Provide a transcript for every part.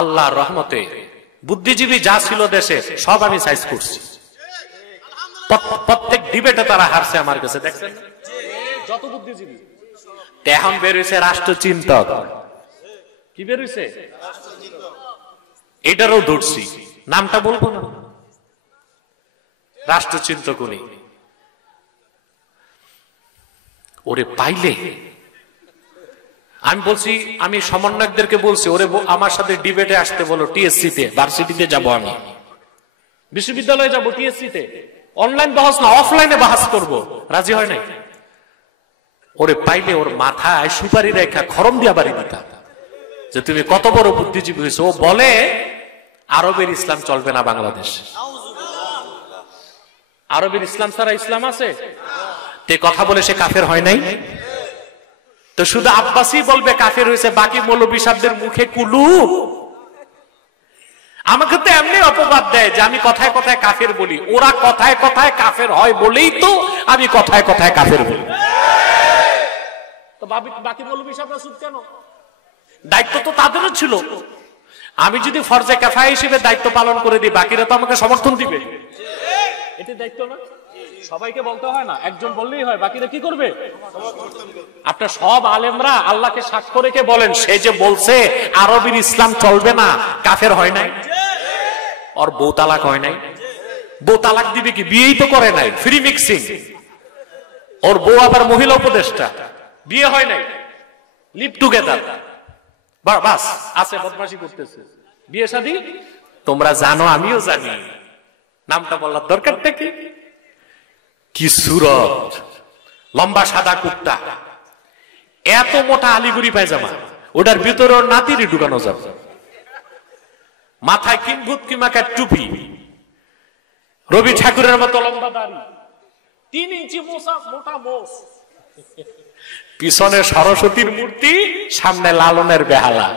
আল্লাহর রহমতে বুদ্ধিজীবী যা ছিল দেশে সব আমি সাইজ করছি। প্রত্যেক ডিবেটে তারা হারছে আমার কাছে, দেখছেন যত বুদ্ধিজীবী। এখন বের হয়েছে রাষ্ট্রচিন্তক। কি বের হয়েছে? এটারও ধরছি, নামটা বলবো না। রাষ্ট্রচিন্তক উনি, ওরে পাইলে আমি বলছি, আমি সমন্বয়কদেরকে বলছি ওরে আমার সাথে ডিবেটে আসতে বলো, টিএসসি তে, ভার্সিটিতে যাবো, আমি বিশ্ববিদ্যালয়ে যাবো, টিএসসি তে অনলাইন বাহাস না অফলাইনে বাহাস করব। রাজি হয় নাই। ওরে পাইলে ওর মাথায় সুপারি রেখা খরম দিয়া বাড়ি দিতাম যে তুমি কত বড় বুদ্ধিজীবী হয়েছে। ও বলে আরবের ইসলাম চলবে না বাংলাদেশ। আরবের ইসলাম ছাড়া ইসলাম আছে? তে কথা বলে সে কাফের হয় নাই? তো শুধু আব্বাসী বলবে কাফের হয়েছে, বাকি মৌলবী সাহেবদের মুখে কুলু। আমাকে তো এমনি অপবাদ দেয় যে আমি কথায় কথায় কাফের বলি। ওরা কথায় কথায় কাফের হয় বলেই তো আমি কথায় কথায় কাফের বলি। তো বাকি মৌলবী সাহেবরা চুপ কেন? দায়িত্ব তো তাদেরও ছিল। আমি যদি ফরজে কিফায়া হিসেবে দায়িত্ব পালন করে দিই, বাকিরা তো আমাকে সমর্থন দিবে। এটা দায়িত্ব না? সবাইকে বলতে হয় না, একজন বললেই হয়, বাকিরা কি করবে? আপনার সব আলেমরা আল্লাহকে সাক্ষ্য রেখে বলেন, সে যে বলছে আরবের ইসলাম চলবে না, কাফের হয় নাই? ওর বউ তালাক হয় নাই? বউ তালাক দিবে কি? বিয়েই তো করে নাই, ফ্রি মিক্সিং। ওর বউ আবার মহিলা উপদেষ্টা, বিয়ে হয় নাই, লিভ টুগেদার, বাস আছে, বদমাশি করতেছে, বিয়ে শাদী। তোমরা জানো, আমিও জানি, নামটা বলার দরকারটা কি? কি সুরত, লম্বা সাদা কুর্তা, এত মোটা আলিগুড়ি পায়জামা, ওটার ভিতরে ওর নাতিরই ঢুকানো যাবে, মাথায় কিম্ভূত কিমাকার টুপি, রবি ঠাকুরের মতো লম্বা দাড়ি, 3 ইঞ্চি মোটা মোষ, পিছনে সরস্বতীর মূর্তি, সামনে লালনের বেহালা।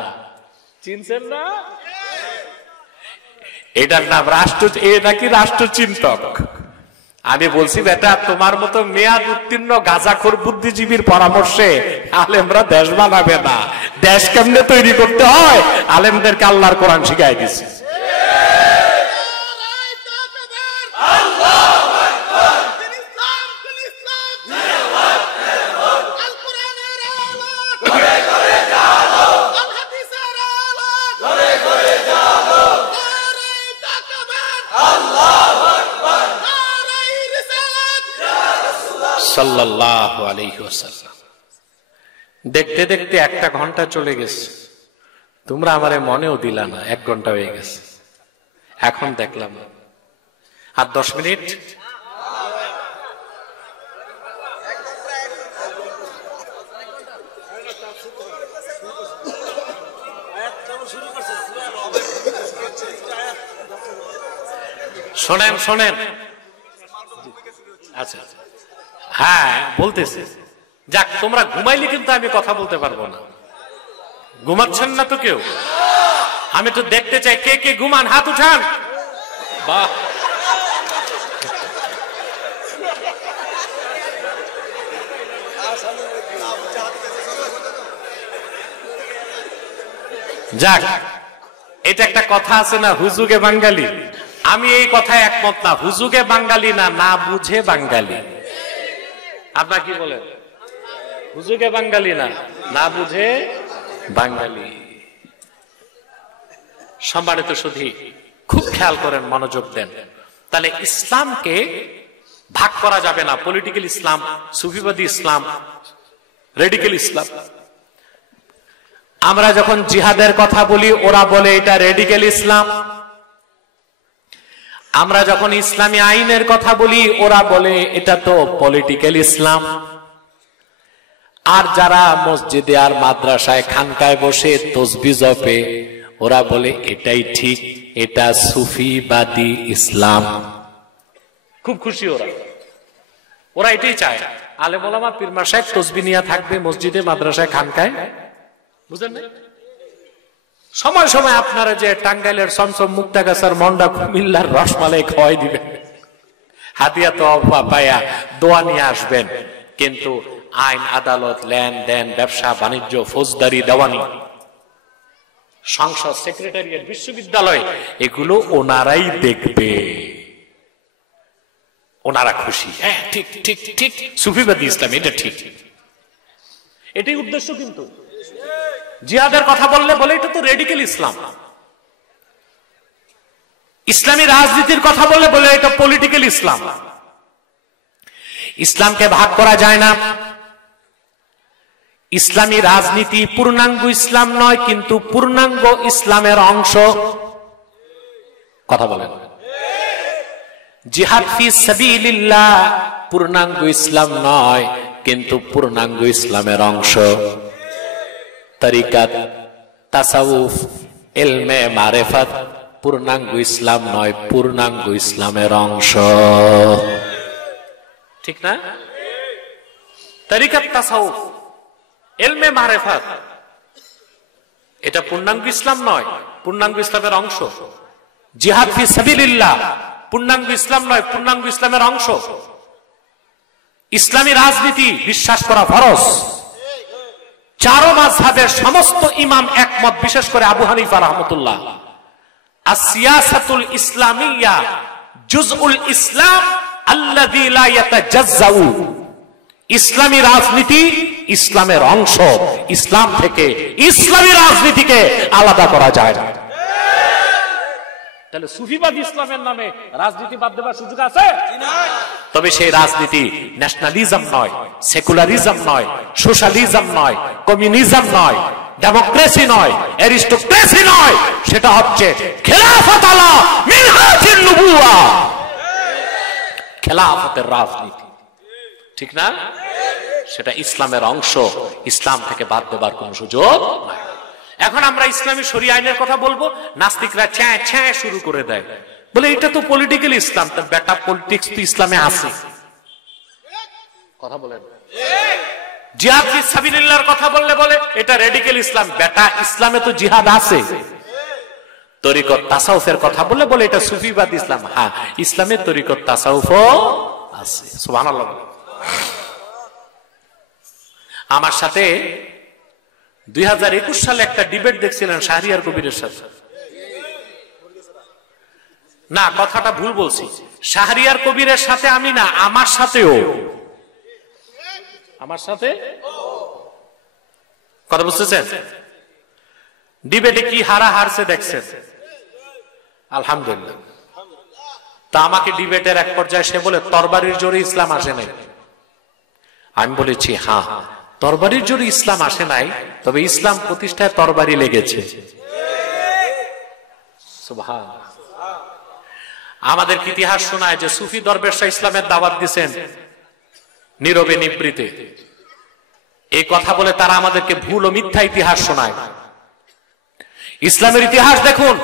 চিনছেন না? এটার নাম রাষ্ট্র, এ নাকি রাষ্ট্রচিন্তক। আমি বলছি বেটা, তোমার মতো মেয়াদ উত্তীর্ণ গাঁজাখোর বুদ্ধিজীবীর পরামর্শে আলেমরা দেশ বানাবে না। দেশ কেমনে তৈরি করতে হয় আলেমদেরকে আল্লাহর কোরআন শিখাই দিচ্ছে। সাল্লাল্লাহু আলাইহি ওয়াসাল্লাম। দেখতে দেখতে 1 ঘন্টা চলে গেছে, তোমরা আমারে মনেও দিলা না, 1 ঘন্টা হয়ে গেছে। এখন দেখলাম আর 10 মিনিট। শোনেন শোনেন, আচ্ছা হ্যাঁ বলতেছে, যাক তোমরা ঘুমাইলে কিন্তু আমি কথা বলতে পারবো না। ঘুমাচ্ছেন না তো কেউ? আমি তো দেখতে চাই কে কে ঘুমান, হাত উঠান। বাহ, যাক, এটা একটা কথা আছে না, হুজুগে বাঙালি। আমি এই কথায় একমত না। হুজুগে বাঙালি না, না বুঝে বাঙালি। আপনারা কি বলেন? হুজুগে বাঙালি না, না বুঝে বাঙালি। সম্মানিত সুধী, খুব খেয়াল করেন, মনোযোগ দেন। তাহলে ইসলামকে ভাগ করা যাবে না, পলিটিক্যাল ইসলাম, সুফিবাদী ইসলাম, রেডিক্যাল ইসলাম। আমরা যখন জিহাদের কথা বলি, ওরা বলে এটা রেডিক্যাল ইসলাম। আমরা যখন ইসলামী আইনের কথা বলি, ওরা বলে এটা তো পলিটিক্যাল ইসলাম। আর যারা মসজিদে আর মাদ্রাসায় খানকায় বসে তসবিহ জপে, ওরা বলে এটাই ঠিক, এটা সুফিবাদী ইসলাম। খুব খুশি ওরা এটাই চায়। আলেম ওলামা পীর মাশায়েখ তসবিহ নিয়ে থাকবে মসজিদে মাদ্রাসায় খানকায়, বুঝলেন না? সময় সময় আপনারা যে টাঙ্গাইলের সমসম, মুক্তাগাছার, মন্ডা, কুমিল্লার রসমালাই খাওয়াই দিবেন, হাদিয়া তো পায়া দোয়া নিয়ে আসবেন, কিন্তু আইন আদালত, লেনদেন, ব্যবসা বাণিজ্য, ফৌজদারি, দেওয়ানি সংসদ, সেক্রেটারিয়েট, বিশ্ববিদ্যালয়, এগুলো ওনারাই দেখবে, ওনারা খুশি। হ্যাঁ ঠিক ঠিক ঠিক, সুফিবাদী ইসলাম, এটা ঠিক, এটাই উদ্দেশ্য। কিন্তু জিহাদের কথা বললে বলে এটা তো রেডিক্যাল ইসলাম। ইসলামী রাজনীতির কথা বললে বলে এটা পলিটিক্যাল ইসলাম। ইসলামকে ভাগ করা যায় না। ইসলামী রাজনীতি পূর্ণাঙ্গ ইসলাম নয়, কিন্তু পূর্ণাঙ্গ ইসলামের অংশ। কথা বলেন। জিহাদ ফি সাবিলিল্লাহ পূর্ণাঙ্গ ইসলাম নয়, কিন্তু পূর্ণাঙ্গ ইসলামের অংশ। তরিকাত, তাসাউফ, ইলমে মারিফাত পূর্ণাঙ্গ ইসলাম নয়, পূর্ণাঙ্গ ইসলামের অংশ। ঠিক না? তরিকাত, তাসাউফ, ইলমে মারিফাত এটা পূর্ণাঙ্গ ইসলাম নয়, পূর্ণাঙ্গ ইসলামের অংশ। জিহাদ ফি সাবিলিল্লাহ পূর্ণাঙ্গ ইসলাম নয়, পূর্ণাঙ্গ ইসলামের অংশ। ইসলামী রাজনীতি বিশ্বাস করা ফরজ। চারো মাযহাবের সমস্ত ইমাম একমত, বিশেষ করে আবু হানিফা রাহমাতুল্লাহ। আসিয়াসাতুল ইসলামিয়া জুজউল ইসলাম আল্লাযী লা ইয়াতাজাজ্জাউ। ইসলামী রাজনীতি ইসলামের অংশ। ইসলাম থেকে ইসলামী রাজনীতিকে আলাদা করা যায় না। তাহলে সুফিবাদী ইসলামের নামে রাজনীতি বাদ দেবার সুযোগ আছে? তবে সেই রাজনীতি ন্যাশনালিজম নয়, সেকুলারিজম নয়, সোশ্যালিজম নয়, কমিউনিজম নয়, ডেমোক্রেসি নয়, অ্যারিস্টোক্রেসি নয়, সেটা হচ্ছে খেলাফত আলা মিনহাজিন নবুওয়া, খেলাফতের রাজনীতি। ঠিক না? সেটা ইসলামের অংশ, ইসলাম থেকে বাদ দেবার কোন সুযোগ নাই। এখন আমরা ইসলামী শরিয়া আইনের কথা বলবো, নাস্তিকরা ছ্যাঁ ছ্যাঁ শুরু করে দেয়, বলে এটা তো পলিটিক্যাল ইসলাম। তো বেটা, পলিটিক্স তো ইসলামে আছে। কথা বলেন। জিহাদ ফি সাবিলিল্লাহর কথা বললে বলে এটা রেডিক্যাল ইসলাম। বেটা, ইসলামে তো জিহাদ আছে। তরিকত, তাসাউফের কথা বললে বলে এটা সুফিবাদ ইসলাম। হ্যাঁ, ইসলামে তরিকত, তাসাউফও আছে। সুবহানাল্লাহ। আমার সাথে 2021 সালে একটা ডিবেট দেখছিলেন শাহরিয়ার কবিরের সাথে। না, কথাটা ভুল বলছি, শাহরিয়ার কবিরের সাথে আমি না, আমার সাথেও। আমার সাথে কথা বুঝতেছেন? ডিবেটে কি হারছে দেখছেন? আলহামদুলিল্লাহ। তা আমাকে ডিবেটের এক পর্যায়ে সে বলে তরবারির জোরে ইসলাম আসে নাই। আমি বলেছি হ্যাঁ, তরবারির জোরে ইসলাম আসে নাই, তবে ইসলাম প্রতিষ্ঠায় তরবারি লেগেছে। সুবহানাল্লাহ। আমাদের ইতিহাস শোনায় যে সুফি দরবেশরা ইসলামের দাওয়াত দিয়েছেন নীরবে নিবৃতে। এই কথা বলে তারা আমাদেরকে ভুল ও মিথ্যা ইতিহাস শোনায়। ইসলামের ইতিহাস দেখুন,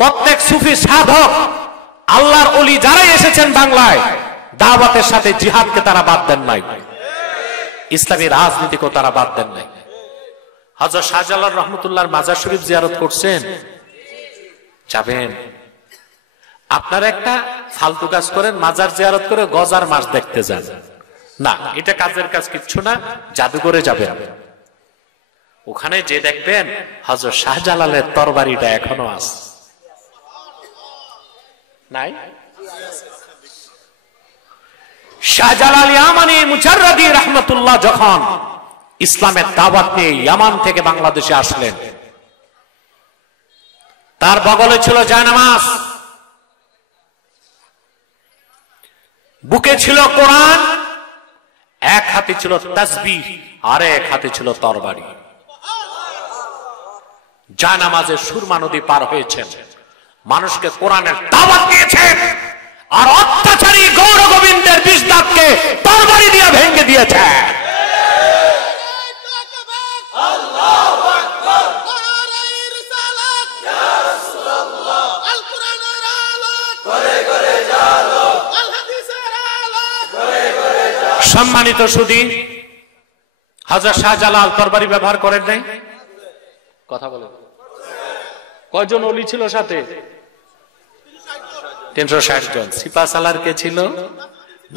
প্রত্যেক সুফি সাধক, আল্লাহর ওলি যারাই এসেছেন বাংলায়, দাওয়াতের সাথে জিহাদকে তারা বাদ দেন নাই, ইসলামী রাজনীতিকেও তারা বাদ দেন নাই। হযরত শাহজালাল রহমতুল্লাহর মাজার শরীফ জিয়ারত করছেন? যাবেন। আপনারা একটা ফালতু কাজ করেন, মাজার জিয়ারত করে গজার মাস দেখতে যান না, এটা কাজের কাজ কিচ্ছু না, জাদুঘরে যাবেন। ওখানে যে দেখবেন হযরত শাহজালালের তরবারিটা এখনো আছে। নাই? শাহজালাল ইয়ামানি মুজাররাদি রাহমাতুল্লাহ যখন ইসলামের দাওয়াত নিয়ে ইয়ামান থেকে বাংলাদেশে আসলেন, তার বগলে ছিল জায়নামাজ, বুকে ছিল কোরআন, এক হাতে ছিল তাসবিহ আর এক হাতে ছিল তরবারি। জায়নামাজের সুরমা নদী পার হয়েছেন, মানুষকে কোরআনের দাওয়াত দিয়েছেন, আর অত্যাচারী গৌর গোবিন্দের বিষ দাঁতকে তরবারি দিয়ে ভেঙে দিয়েছে। সম্মানিত সুধী, হযরত শাহজালাল তরবারি ব্যবহার করেন নাই? কথা বলেন। কয়জন ওলি ছিল সাথে? 360 জন। সিপাহসালার কে ছিল?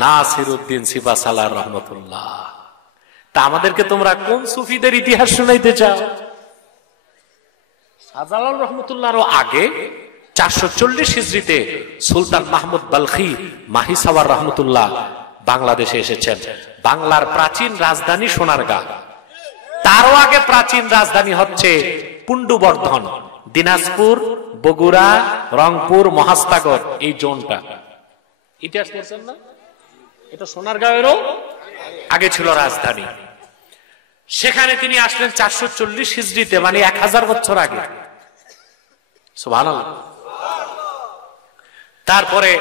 নাসিরউদ্দিন সিপাহসালার রহমতুল্লাহ। তা আমাদেরকে তোমরা কোন সুফিদের ইতিহাস শুনাইতে চাও? শাহজালাল রহমতুল্লাহর আগে 440 হিজরিতে সুলতান মাহমুদ বালখি মাহিসাওয়ার রহমতুল্লাহ বাংলাদেশে এসেছেন। বাংলার প্রাচীন রাজধানী সোনারগাঁ, তারও আগে প্রাচীন রাজধানী হচ্ছে পুন্ডুবর্ধন, দিনাজপুর, বগুড়া, রংপুর, মহাস্তাগর, এই জোনটা। ইতিহাস পড়ছেন না? এটা সোনারগাঁয়েরও আগে ছিল রাজধানী। সেখানে তিনি আসলেন 440 হিজরিতে, মানে 1000 বছর আগে। সুবহানাল্লাহ। তারপরে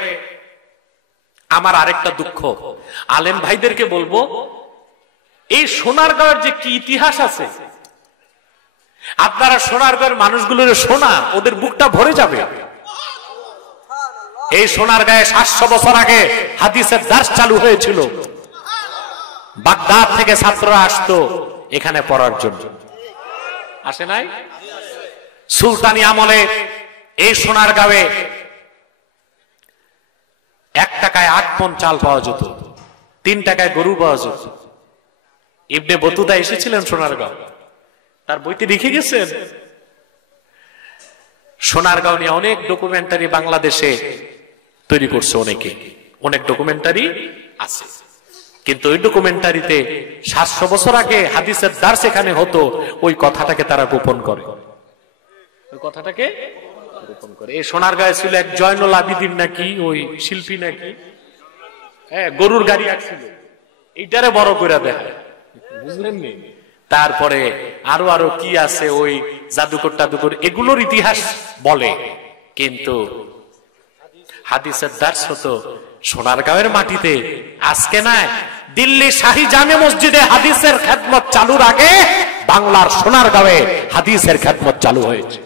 আমার আরেকটা দুঃখ, আলেম ভাইদেরকে বলবো, এই সোনারগাঁয়ের যে কি ইতিহাস আছে, আপনারা সোনারগাঁয়ের মানুষগুলোর শোনা, ওদের বুকটা ভরে যাবে। এই সোনারগাঁয়ে 700 বছর আগে হাদিসের দার্স চালু হয়েছিল। বাগদাদ থেকে ছাত্ররা আসতো এখানে পড়ার জন্য, আসে নাই? সুলতানি আমলে এই সোনারগাঁয়ে 1 টাকায় 8 পণ চাল পাওয়া যেত, 3 টাকায় গরু পাওয়া যেত। ইবনে বতুতা এসেছিলেন সোনারগাঁও, তার বইতে লিখে গেছেন। সোনারগাঁও নিয়ে অনেক ডকুমেন্টারি বাংলাদেশে তৈরি করছে অনেকে, অনেক ডকুমেন্টারি আছে। কিন্তু ওই ডকুমেন্টারিতে 700 বছর আগে হাদিসের দার্স এখানে হতো, ওই কথাটাকে তারা গোপন করে, ওই কথাটাকে গোপন করে। এই সোনারগাঁয়ে ছিল এক জয়নুল আবিদিন নাকি, ওই শিল্পী নাকি, হ্যাঁ, গরুর গাড়ি আসছিল, এইটারে বড় করে দেখায়, বুঝলেন নি? তারপরে আরো আরো কি আছে, ওই জাদুকর টাদুকর, এগুলোর ইতিহাস বলে। কিন্তু হাদিসের দার্স হতো সোনারগাঁয়ের মাটিতে। আজকে না, দিল্লি শাহী জামে মসজিদে হাদিসের খেদমত চালুর আগে বাংলার সোনারগাঁয়ে হাদিসের খেদমত চালু হয়েছে।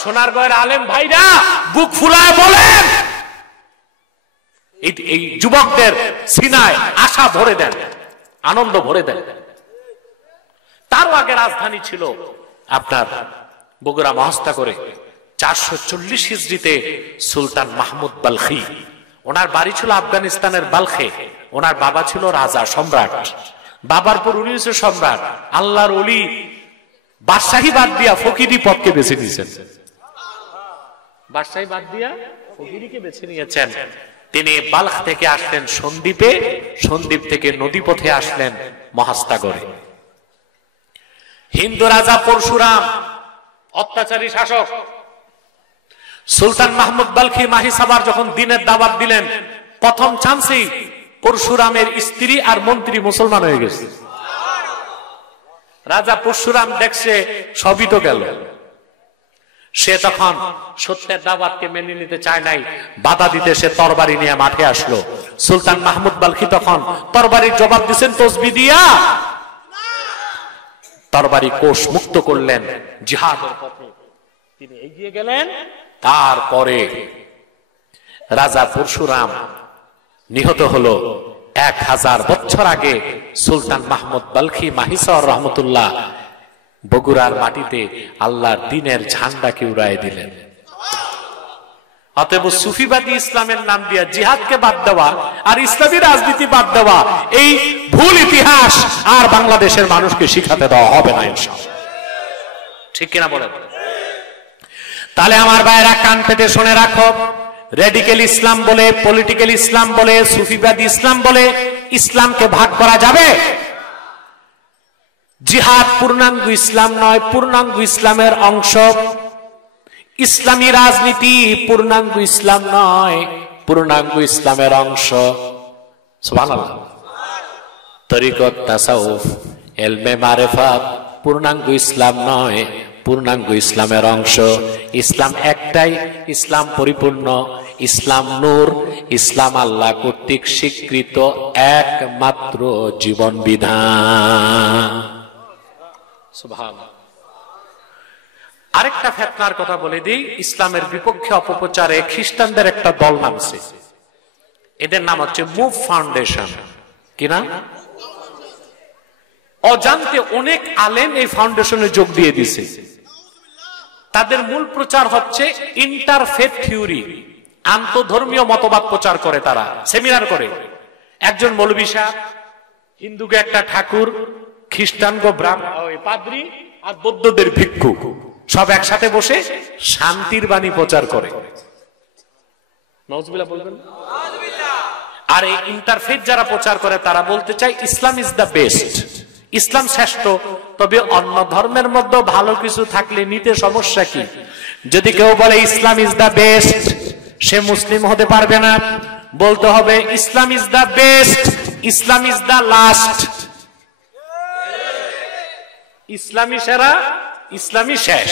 সোনারগাঁয়ের আলেম ভাইরা বুক ফুলায় বলেন, এই যুবকদের সিনায় আশা ভরে দেন, আনন্দ ভরে দেন। তারও আগে রাজধানী ছিল আপনার বগুড়া মহাস্তাগরে। 440 হিজরিতে সুলতান মাহমুদ বালখি, ওনার বাড়ি ছিল আফগানিস্তানের বালখে। ওনার বাবা ছিল রাজা, সম্রাট। বাবার পর উনি হচ্ছে সম্রাট। আল্লাহর ওলি বাদশাহী বাদ দিয়া ফকিরি পদকে বেছে নিয়েছেন, বাদশাহী বাদ দিয়া ফকিরিকে বেছে নিয়েছেন। তিনি বালখ থেকে আসলেন সন্দ্বীপে, সন্দ্বীপ থেকে নদীপথে আসলেন মহাস্তাগরে। হিন্দু রাজা পরশুরাম অত্যাচারী শাসক, সুলতান মাহমুদ বালখি মাহিসাবার যখন দিনের দাওয়াত দিলেন, প্রথম চান্সেই পরশুরামের স্ত্রী আর মন্ত্রী মুসলমান হয়ে গেছে। রাজা পরশুরাম দেখছে সবই তো গেল, সে তখন সত্যের দাওয়াতকে মেনে নিতে চায় নাই, বাধা দিতে সে তরবারি নিয়ে মাঠে আসলো। সুলতান মাহমুদ বালখি তখন তরবারির জবাব দিচ্ছেন তসবি দিয়া, তরবারি কোষ মুক্ত করলেন, জিহাদের পথে তিনি এগিয়ে গেলেন। তারপরে রাজা পরশুরাম নিহত হলো। 1000 বছর আগে সুলতান মাহমুদ বালখি মাহিসাওয়ার রহমতুল্লাহ বগুড়ার মাটিতে আল্লাহর দ্বীনের ঝান্ডাকে উড়ায় দিলেন। অতএব সুফিবাদী ইসলামের নাম দিয়া জিহাদকে বাদ দেওয়া আর ইসলামী রাজনীতি বাদ দেওয়া, এই ভুল ইতিহাস আর বাংলাদেশের মানুষকে শিখাতে দেওয়া হবে না ইনশাআল্লাহ। ঠিক কিনা বলেন? তাহলে আমার ভাইরা কান পেতে শুনে রাখো, রেডিক্যাল ইসলাম বলে, পলিটিক্যাল ইসলাম বলে, সুফিবাদী ইসলাম বলে ইসলামকে ভাগ করা যাবে? জিহাদ পূর্ণাঙ্গ ইসলাম নয়, পূর্ণাঙ্গ ইসলামের অংশ। ইসলামী রাজনীতি পূর্ণাঙ্গ ইসলাম নয়, পূর্ণাঙ্গ ইসলামের অংশ। সুবহানাল্লাহ। তরিকত, তাসাউফ, ইলমে মারিফাত পূর্ণাঙ্গ ইসলাম নয়, পূর্ণাঙ্গ ইসলামের অংশ। ইসলাম একটাই, ইসলাম পরিপূর্ণ, ইসলাম নূর, ইসলাম আল্লাহ কর্তৃক স্বীকৃত একমাত্র জীবন বিধান। সুবহানাল্লাহ। আরেকটা ফিতনার কথা বলে দিই, ইসলামের বিপক্ষে অপপ্রচারে খ্রিস্টানদের একটা দল নামছে, এদের নাম হচ্ছে মুভ ফাউন্ডেশন। কি নাম? অজান্তে অনেক আলেম এই ফাউন্ডেশনে যোগ দিয়ে দিছে। তাদের মূল প্রচার হচ্ছে ইন্টারফেথ থিওরি, আন্তধর্মীয় মতবাদ প্রচার করে। তারা সেমিনার করে, একজন মৌলভী সাহেব, হিন্দুকে একটা ঠাকুর, খ্রিস্টান গো পাদ্রী, আর বৌদ্ধদের ভিক্ষু, সব একসাথে বসে শান্তির বাণী প্রচার করে। নাউজুবিল্লাহ বলবেন। আর এই ইন্টারফেথ যারা প্রচার করে তারা বলতে চায় ইসলাম ইজ দ্য বেস্ট, ইসলাম শ্রেষ্ঠ। তবে অন্য ধর্মের মধ্যে ভালো কিছু থাকলে নিতে সমস্যা কি? যদি কেউ বলে ইসলাম ইজ দ্য বেস্ট, সে মুসলিম হতে পারবে না। বলতে হবে Islam is the best, Islam is the last. ইসলামী সেরা, ইসলামী শেষ।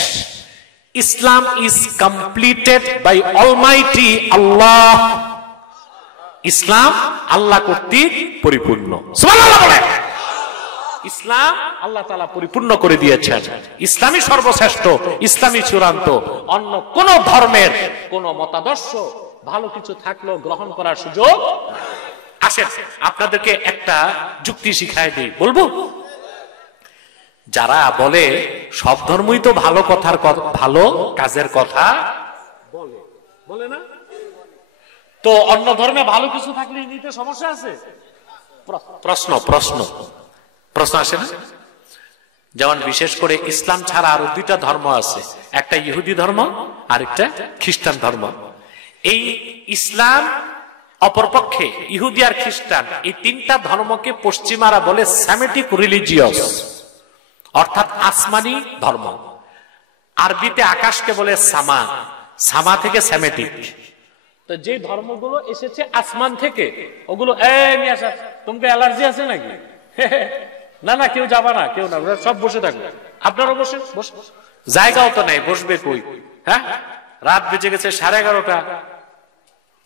Islam is completed by Almighty Allah. ইসলাম আল্লাহ কর্তৃক পরিপূর্ণ। সুবহানাল্লাহ বলেন। ইসলাম আল্লাহ তাআলা পরিপূর্ণ করে দিয়েছেন। ইসলামই সর্বশ্রেষ্ঠ, ইসলামই চূড়ান্ত। অন্য কোন ধর্মের কোন মতাদর্শ ভালো কিছু থাকলেও গ্রহণ করার সুযোগ। আসেন আপনাদেরকে একটা যুক্তি শিখায় দিই, বলবো? যারা বলে সব ধর্মই তো ভালো কথার ভালো কাজের কথা বলে, বলে না? তো অন্য ধর্মে ভালো কিছু থাকলে নিতে সমস্যা আছে? প্রশ্ন প্রশ্ন প্রশ্ন আসে না? যেমন বিশেষ করে ইসলাম ছাড়া আরো দুইটা ধর্ম আছে, একটা ইহুদি ধর্ম আর একটা খ্রিস্টান ধর্ম। এই ইসলাম অপরপক্ষে ইহুদি আর খ্রিস্টান, এই তিনটা ধর্মকে পশ্চিমারা বলে সেমেটিক রিলিজিয়াস, অর্থাৎ আসমানি ধর্ম। আরবিতে আকাশকে বলে সামা, সামা থেকে সেমেটিক। তো যে ধর্মগুলো এসেছে আসমান থেকে, ওগুলো তোমাকে অ্যালার্জি আছে নাকি? না না, কেউ যাবা না, কেউ না, সব বসে থাকবে। আপনারা বসে বসে, জায়গাও তো নেই, বসবে কই? হ্যাঁ, রাত বেজে গেছে 11:30।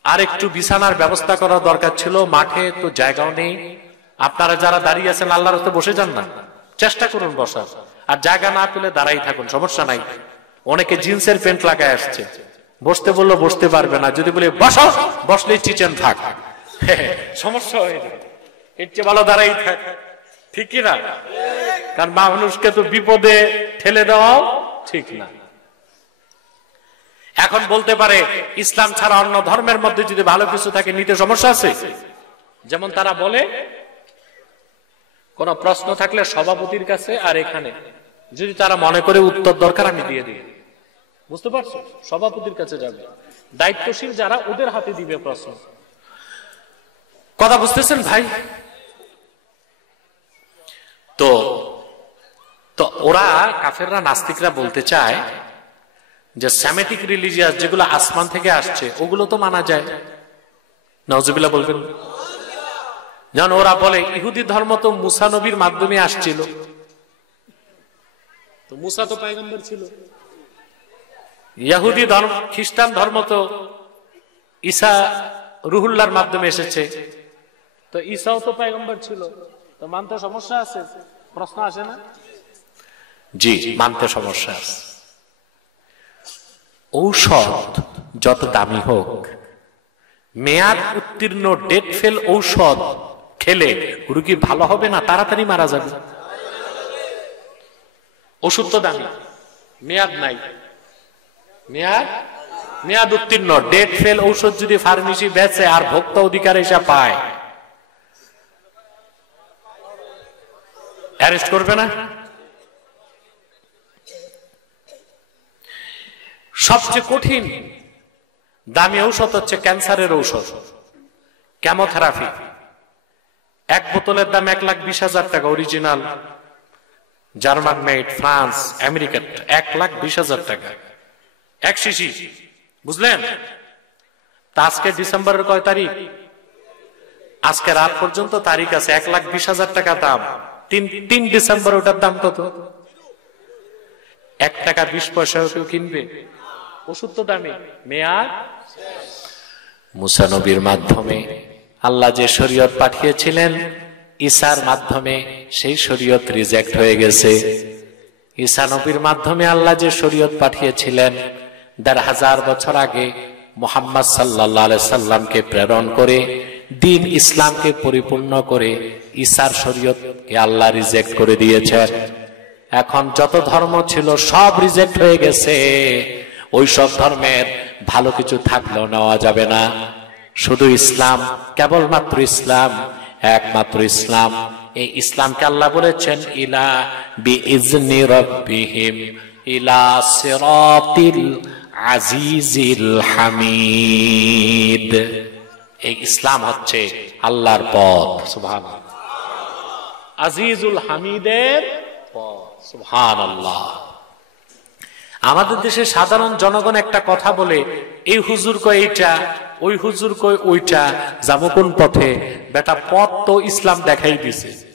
আর একটু বিছানার ব্যবস্থা করা দরকার ছিল, মাঠে তো জায়গাও নেই। আপনারা যারা দাঁড়িয়ে আছেন আল্লাহর রাস্তায় বসে যান না, চেষ্টা করুন বসার। আর জায়গা না পেলে দাঁড়াই থাকুন, সমস্যা নাই। অনেকে জিন্সের প্যান্ট লাগায় আসছে, বসতে বললো বসতে পারবে না। যদি বলে বসো, বসলেই চিচেন থাক, সমস্যা হয়ে যাবে। এর চেয়ে ভালো দাঁড়াই থাক, ঠিক কিনা? কারণ মানুষকে তো বিপদে ঠেলে দেওয়াও ঠিক না। এখন বলতে পারে ইসলাম ছাড়া অন্য ধর্মের মধ্যে যদি ভালো কিছু থাকে নিতে সমস্যা আছে? যেমন তারা বলে কোন প্রশ্ন থাকলে সভাপতির কাছে আর এখানে, যদি তারা মনে করে উত্তর দরকার আমি দিয়ে দিই, বুঝতে পারছো? সভাপতির কাছে যাবে, দায়িত্বশীল যারা ওদের হাতে দিবে প্রশ্ন। কথা বুঝতেছেন ভাই? তো ওরা কাফেররা, নাস্তিকরা বলতে চায় যে সেমেটিক রিলিজিয়াস যেগুলো আসমান থেকে আসছে ওগুলো তো মানা যায়। নাউজুবিল্লাহ বলবেন। যেমন ওরা বলে ইহুদি ধর্ম তো মুসা নবীর মাধ্যমে আসছিল, তো মুসা তো পয়গম্বর ছিল। ইহুদি ধর্ম, খ্রিস্টান ধর্ম তো ঈসা রুহুল্লাহর মাধ্যমে এসেছে, তো ঈসাও তো পয়গম্বর ছিল, তো মানতে সমস্যা আছে? প্রশ্ন আসে না? জি, মানতে সমস্যা আছে। ঔষধ যত দামি হোক, মেয়াদ উত্তীর্ণ ডেট ফেল ঔষধ খেলে রোগী ভালো হবে না, তাড়াতাড়ি মারা যাবে। ওষুধ তো দামি, মেয়াদ নাই, মেয়াদ উত্তীর্ণ ডেট ফেল ঔষধ যদি ফার্মেসি বেচে আর ভোক্তা অধিকার এসে পায়, অ্যারেস্ট করবে না? সবচেয়ে কঠিন দামি ঔষধ হচ্ছে ক্যান্সারের ঔষধ, কেমোথেরাপি। এক বোতলের দাম 1,20,000 টাকা, original German made, France, America, 1,20,000 টাকা এক শিশি, বুঝলেন? তা আজকে ডিসেম্বরের কয় তারিখ? আজকে রাত পর্যন্ত তারিখ আছে, 1,20,000 টাকা দাম। 3 ডিসেম্বর ওটার দাম কত? 1 টাকা 20 পয়সা কেউ কিনবে? ওষুধ তো দামি, মেয়াদ। মুসা নবীর মাধ্যমে আল্লাহ যে শরীয়ত পাঠিয়েছিলেন, ঈসার মাধ্যমে সেই শরীয়ত রিজেক্ট হয়ে গেছে। ঈসা নবীর মাধ্যমে আল্লাহ যে শরীয়ত পাঠিয়েছিলেন 1,500 বছর আগে মুহাম্মদ সাল্লাল্লাহু আলাইহি সাল্লামকে প্রেরণ করে দিন ইসলামকে পরিপূর্ণ করে ঈসার শরীয়তকে আল্লাহ রিজেক্ট করে দিয়েছেন। এখন যত ধর্ম ছিল সব রিজেক্ট হয়ে গেছে। ওই সব ধর্মের ভালো কিছু থাকলেও নেওয়া যাবে না, শুধু ইসলাম, কেবলমাত্র ইসলাম, একমাত্র ইসলাম। এই ইসলামকে আল্লাহ বলেছেন ইলা বিইজনি রাব্বিহিম ইলা সিরাতিল আজিজিল হামিদ। এই ইসলাম হচ্ছে আল্লাহর পথ, সুবহানাল্লাহ, আজিজুল হামিদের পথ, সুবহানাল্লাহ। আমাদের দেশে সাধারণ জনগণ একটা কথা বলে, এই হুজুর কয় এইটা, ওই হুজুর কয় ওইটা, যাবো কোন পথে? বেটা পথ তো ইসলাম দেখাই দিছে।